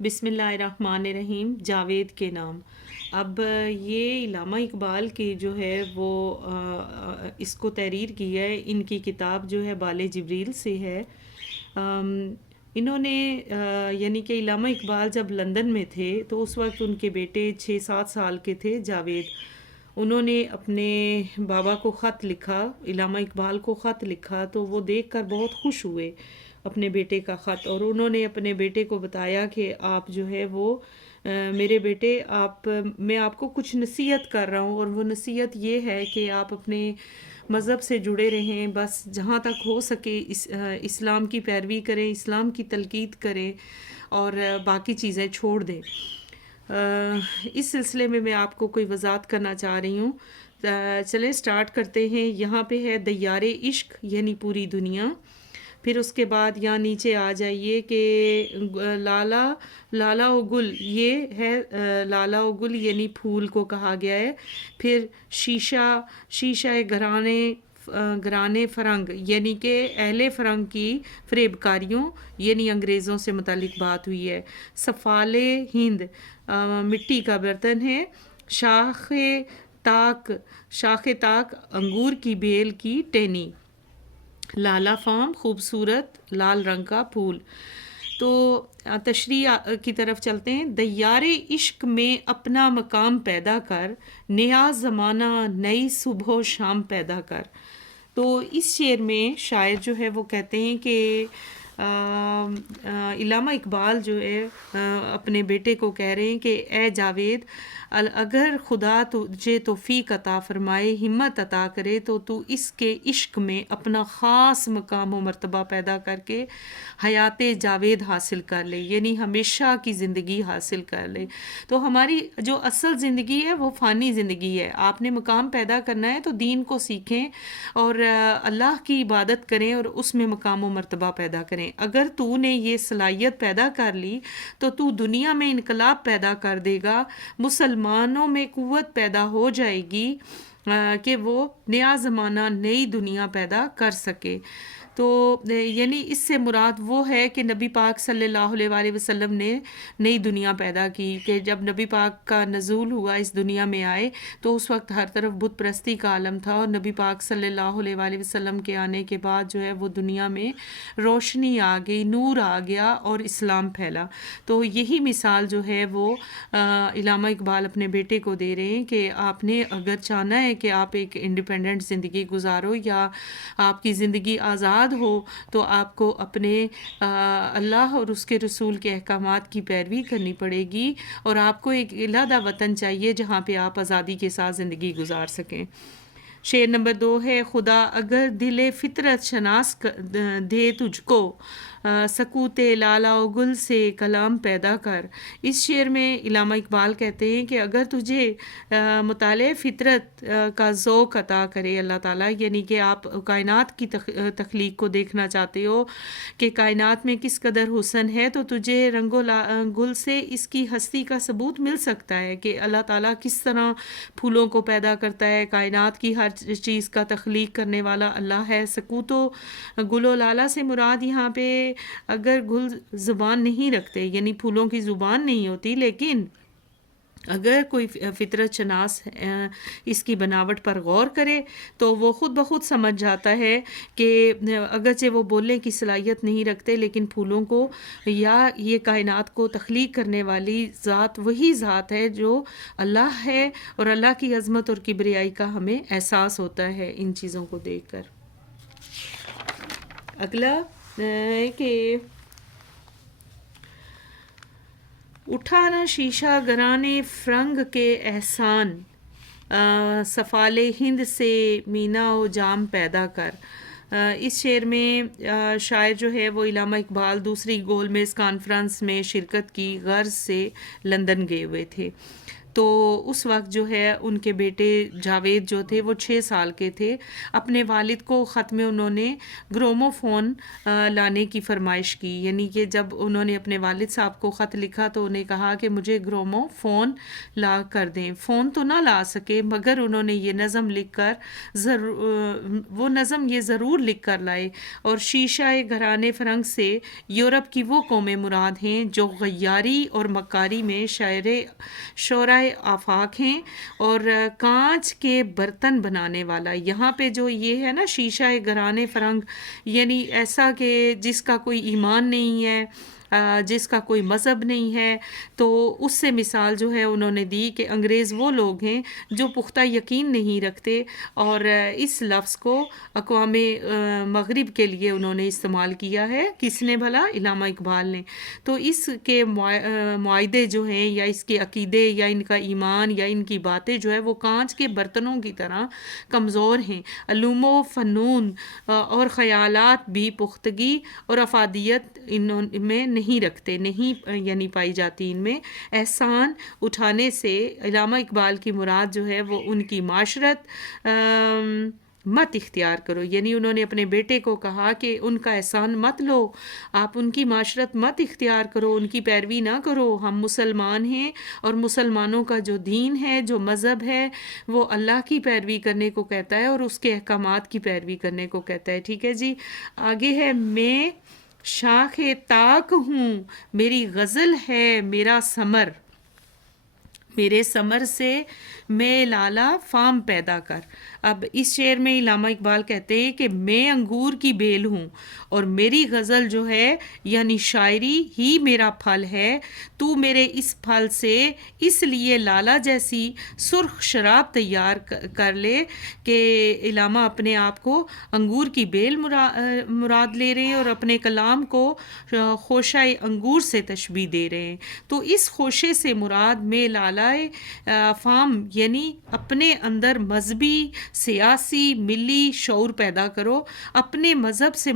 بسم اللہ الرحمن الرحیم، جاوید کے نام۔ اب یہ علامہ اقبال کی جو ہے وہ اس کو تحریر کی ہے، ان کی کتاب جو ہے بال جبریل سے ہے۔ انہوں نے یعنی کہ علامہ اقبال جب لندن میں تھے تو اس وقت ان کے بیٹے 6-7 سال کے تھے، جاوید۔ انہوں نے اپنے بابا کو خط لکھا، علامہ اقبال کو خط لکھا، تو وہ دیکھ کر بہت خوش ہوئے اپنے بیٹے کا خط، اور انہوں نے اپنے بیٹے کو بتایا کہ آپ جو ہے وہ میرے بیٹے میں آپ کو کچھ نصیحت کر رہا ہوں، اور وہ نصیحت یہ ہے کہ آپ اپنے مذہب سے جڑے رہیں، بس جہاں تک ہو سکے اسلام کی پیروی کریں، اسلام کی تلقین کریں، اور باقی چیزیں چھوڑ دیں۔ اس سلسلے میں آپ کو کوئی وضاحت کرنا چاہ رہی ہوں۔ چلیں سٹارٹ کرتے ہیں۔ یہاں پہ ہے دیار عشق یعنی پوری دنیا، پھر اس کے بعد یہاں نیچے آ جائیے کہ لالا و گل، یہ ہے لالا و گل یعنی پھول کو کہا گیا ہے۔ پھر شیشہ گرانے فرنگ یعنی کہ اہل فرنگ کی فریب کاریوں یعنی انگریزوں سے متعلق بات ہوئی ہے۔ سفال ہند مٹی کا برتن ہے۔ شاخ تاک انگور کی بیل کی ٹہنی۔ لالا فام خوبصورت لال رنگ کا پھول۔ تو تشریح کی طرف چلتے ہیں۔ دیار عشق میں اپنا مقام پیدا کر، نیا زمانہ نئی صبح و شام پیدا کر۔ تو اس شعر میں شاعر جو ہے وہ کہتے ہیں کہ علامہ اقبال جو ہے اپنے بیٹے کو کہہ رہے ہیں کہ اے جاوید، اگر خدا تجھے توفیق عطا فرمائے، ہمت عطا کرے، تو تو اس کے عشق میں اپنا خاص مقام و مرتبہ پیدا کر کے حیات جاوید حاصل کر لے، یعنی ہمیشہ کی زندگی حاصل کر لے۔ تو ہماری جو اصل زندگی ہے وہ فانی زندگی ہے۔ آپ نے مقام پیدا کرنا ہے تو دین کو سیکھیں اور اللہ کی عبادت کریں اور اس میں مقام و مرتبہ پیدا کریں۔ اگر تو نے یہ صلاحیت پیدا کر لی تو تو دنیا میں انقلاب پیدا کر دے گا، مسلمانوں میں قوت پیدا ہو جائے گی کہ وہ نیا زمانہ نئی دنیا پیدا کر سکے۔ تو یعنی اس سے مراد وہ ہے کہ نبی پاک صلی اللہ علیہ وآلہ وسلم نے نئی دنیا پیدا کی، کہ جب نبی پاک کا نزول ہوا، اس دنیا میں آئے، تو اس وقت ہر طرف بت پرستی کا عالم تھا، اور نبی پاک صلی اللہ علیہ وآلہ وسلم کے آنے کے بعد جو ہے وہ دنیا میں روشنی آ گئی، نور آ گیا اور اسلام پھیلا۔ تو یہی مثال جو ہے وہ علامہ اقبال اپنے بیٹے کو دے رہے ہیں کہ آپ نے اگر چاہنا ہے کہ آپ ایک انڈیپینڈنٹ زندگی گزارو یا آپ کی زندگی آزاد ہو، تو آپ کو اپنے اللہ اور اس کے رسول کے احکامات کی پیروی کرنی پڑے گی، اور آپ کو ایک علیحدہ وطن چاہیے جہاں پہ آپ آزادی کے ساتھ زندگی گزار سکیں۔ شعر نمبر 2 ہے، خدا اگر دل فطرت شناس دے تجھ کو، سکوت لالا و گل سے کلام پیدا کر۔ اس شعر میں علامہ اقبال کہتے ہیں کہ اگر تجھے مطالعہ فطرت کا ذوق عطا کرے اللہ تعالیٰ، یعنی کہ آپ کائنات کی تخلیق کو دیکھنا چاہتے ہو کہ کائنات میں کس قدر حسن ہے، تو تجھے رنگ و گل سے اس کی ہستی کا ثبوت مل سکتا ہے کہ اللہ تعالیٰ کس طرح پھولوں کو پیدا کرتا ہے، کائنات کی ہر چیز کا تخلیق کرنے والا اللہ ہے۔ سکوت و گل و لالا سے مراد یہاں پہ اگر گل زبان نہیں رکھتے، یعنی پھولوں کی زبان نہیں ہوتی، لیکن اگر کوئی فطرت شناس اس کی بناوٹ پر غور کرے تو وہ خود بخود سمجھ جاتا ہے کہ اگرچہ وہ بولنے کی صلاحیت نہیں رکھتے، لیکن پھولوں کو یا یہ کائنات کو تخلیق کرنے والی ذات وہی ذات ہے جو اللہ ہے، اور اللہ کی عظمت اور کبریائی کا ہمیں احساس ہوتا ہے ان چیزوں کو دیکھ کر۔ اگلا کہ اٹھانا شیشہ گرانے فرنگ کے احسان، سفال ہند سے مینا و جام پیدا کر۔ اس شعر میں شاعر جو ہے وہ علامہ اقبال دوسری گول میز کانفرنس میں شرکت کی غرض سے لندن گئے ہوئے تھے۔ تو اس وقت جو ہے ان کے بیٹے جاوید جو تھے وہ 6 سال کے تھے. اپنے والد کو خط میں انہوں نے گرومو فون لانے کی فرمائش کی، یعنی کہ جب انہوں نے اپنے والد صاحب کو خط لکھا تو انہیں کہا کہ مجھے گرومو فون لا کر دیں. فون تو نہ لا سکے مگر انہوں نے یہ نظم لکھ کر وہ نظم یہ ضرور لکھ کر لائے. اور شیشہ گھرانے فرنگ سے یورپ کی وہ قومیں مراد ہیں جو غیاری اور مکاری میں شورائے آفاق ہیں اور کانچ کے برتن بنانے والا. یہاں پہ جو یہ ہے نا شیشہ گھرانے فرنگ، یعنی ایسا کہ جس کا کوئی ایمان نہیں ہے، جس کا کوئی مذہب نہیں ہے. تو اس سے مثال جو ہے انہوں نے دی کہ انگریز وہ لوگ ہیں جو پختہ یقین نہیں رکھتے. اور اس لفظ کو اقوام مغرب کے لیے انہوں نے استعمال کیا ہے. کس نے بھلا؟ علامہ اقبال نے. تو اس کے معاہدے جو ہیں یا اس کے عقیدے یا ان کا ایمان یا ان کی باتیں جو ہے وہ کانچ کے برتنوں کی طرح کمزور ہیں. علوم و فنون اور خیالات بھی پختگی اور افادیت ان میں نہیں رکھتے، نہیں یعنی پائی جاتی ان میں. احسان اٹھانے سے علامہ اقبال کی مراد جو ہے وہ ان کی معاشرت مت اختیار کرو، یعنی انہوں نے اپنے بیٹے کو کہا کہ ان کا احسان مت لو، آپ ان کی معاشرت مت اختیار کرو، ان کی پیروی نہ کرو. ہم مسلمان ہیں اور مسلمانوں کا جو دین ہے، جو مذہب ہے، وہ اللہ کی پیروی کرنے کو کہتا ہے اور اس کے احکامات کی پیروی کرنے کو کہتا ہے. ٹھیک ہے جی. آگے ہے میں شاخ طاق ہوں، میری غزل ہے میرا ثمر، میرے ثمر سے میں لالا فام پیدا کر. اب اس شعر میں علامہ اقبال کہتے ہیں کہ میں انگور کی بیل ہوں اور میری غزل جو ہے یعنی شاعری ہی میرا پھل ہے. تو میرے اس پھل سے اس لیے لالا جیسی سرخ شراب تیار کر لے کہ علامہ اپنے آپ کو انگور کی بیل مراد لے رہے ہیں اور اپنے کلام کو خوشہ انگور سے تشبیہ دے رہے ہیں. تو اس خوشے سے مراد میں لالا فام یعنی اپنے اندر مذہبی، سیاسی، ملی شعور پیدا کرو، اپنے مذہب سے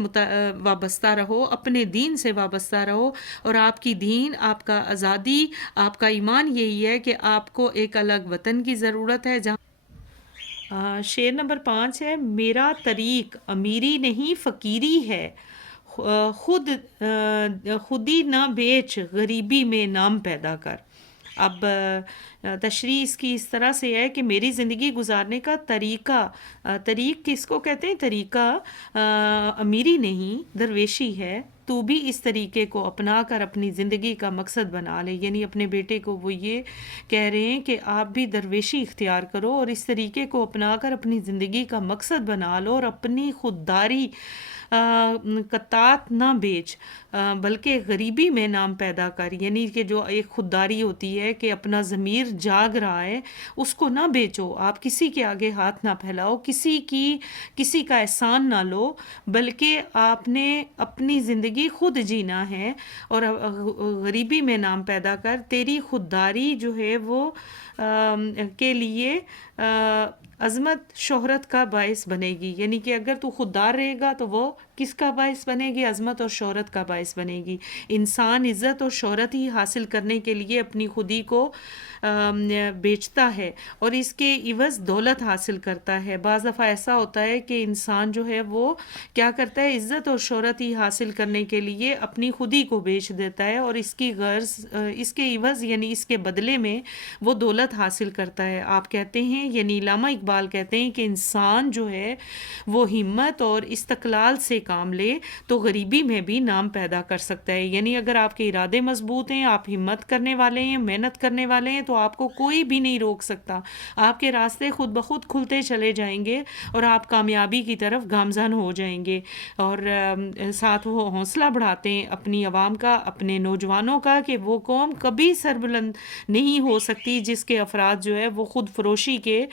وابستہ رہو، اپنے دین سے وابستہ رہو. اور آپ کی دین، آپ کا آزادی، آپ کا ایمان یہی ہے کہ آپ کو ایک الگ وطن کی ضرورت ہے. جہاں شعر نمبر 5 ہے میرا طریق امیری نہیں فقیری ہے، خودی نہ بیچ غریبی میں نام پیدا کر. اب تشریح اس کی اس طرح سے ہے کہ میری زندگی گزارنے کا طریقہ، طریق کس کو کہتے ہیں؟ طریقہ امیری نہیں درویشی ہے. تو بھی اس طریقے کو اپنا کر اپنی زندگی کا مقصد بنا لے. یعنی اپنے بیٹے کو وہ یہ کہہ رہے ہیں کہ آپ بھی درویشی اختیار کرو اور اس طریقے کو اپنا کر اپنی زندگی کا مقصد بنا لو اور اپنی خودداری قطعات نہ بیچ بلکہ غریبی میں نام پیدا کر. یعنی کہ جو ایک خودداری ہوتی ہے کہ اپنا ضمیر جاگ رہا ہے اس کو نہ بیچو، آپ کسی کے آگے ہاتھ نہ پھیلاؤ، کسی کا احسان نہ لو، بلکہ آپ نے اپنی زندگی خود جینا ہے اور غریبی میں نام پیدا کر. تیری خودداری جو ہے وہ کے لیے عظمت شہرت کا باعث بنے گی. یعنی کہ اگر تو خوددار رہے گا تو وہ کس کا باعث بنے گی؟ عظمت اور شہرت کا باعث بنے گی. انسان عزت اور شہرت ہی حاصل کرنے کے لیے اپنی خودی کو بیچتا ہے اور اس کے عوض دولت حاصل کرتا ہے. بعض دفعہ ایسا ہوتا ہے کہ انسان جو ہے وہ کیا کرتا ہے؟ عزت اور شہرت ہی حاصل کرنے کے لیے اپنی خودی کو بیچ دیتا ہے اور اس کی غرض، اس کے عوض یعنی اس کے بدلے میں وہ دولت حاصل کرتا ہے. آپ کہتے ہیں، یعنی علامہ اقبال کہتے ہیں کہ انسان جو ہے وہ ہمت اور استقلال سے کام لے تو غریبی میں بھی نام پیدا کر سکتا ہے. یعنی اگر آپ کے ارادے مضبوط ہیں، آپ ہمت کرنے والے ہیں، محنت کرنے والے ہیں تو آپ کو کوئی بھی نہیں روک سکتا. آپ کے راستے خود بخود کھلتے چلے جائیں گے اور آپ کامیابی کی طرف گامزن ہو جائیں گے. اور ساتھ وہ حوصلہ بڑھاتے ہیں اپنی عوام کا، اپنے نوجوانوں کا کہ وہ قوم کبھی سربلند نہیں ہو سکتی جس کے افراد جو ہے وہ خود فروشی کے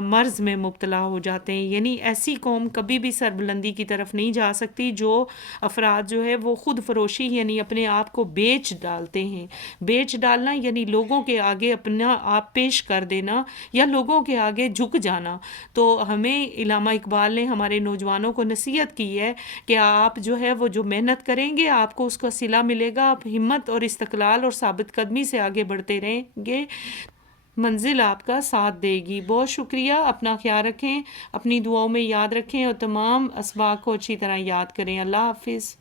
مرض میں مبتلا ہو جاتے ہیں. یعنی ایسی قوم کبھی بھی سربلندی کی طرف نہیں جا سکتی جو افراد جو ہے وہ خود فروشی یعنی اپنے آپ کو بیچ ڈالتے ہیں. بیچ ڈالنا یعنی لوگوں کے آگے اپنا آپ پیش کر دینا یا لوگوں کے آگے جھک جانا. تو ہمیں علامہ اقبال نے ہمارے نوجوانوں کو نصیحت کی ہے کہ آپ جو ہے وہ جو محنت کریں گے آپ کو اس کا صلہ ملے گا. آپ ہمت اور استقلال اور ثابت قدمی سے آگے بڑھتے رہیں گے منزل آپ کا ساتھ دے گی۔ بہت شکریہ، اپنا خیال رکھیں، اپنی دعاؤں میں یاد رکھیں اور تمام اسباق کو اچھی طرح یاد کریں۔ اللہ حافظ۔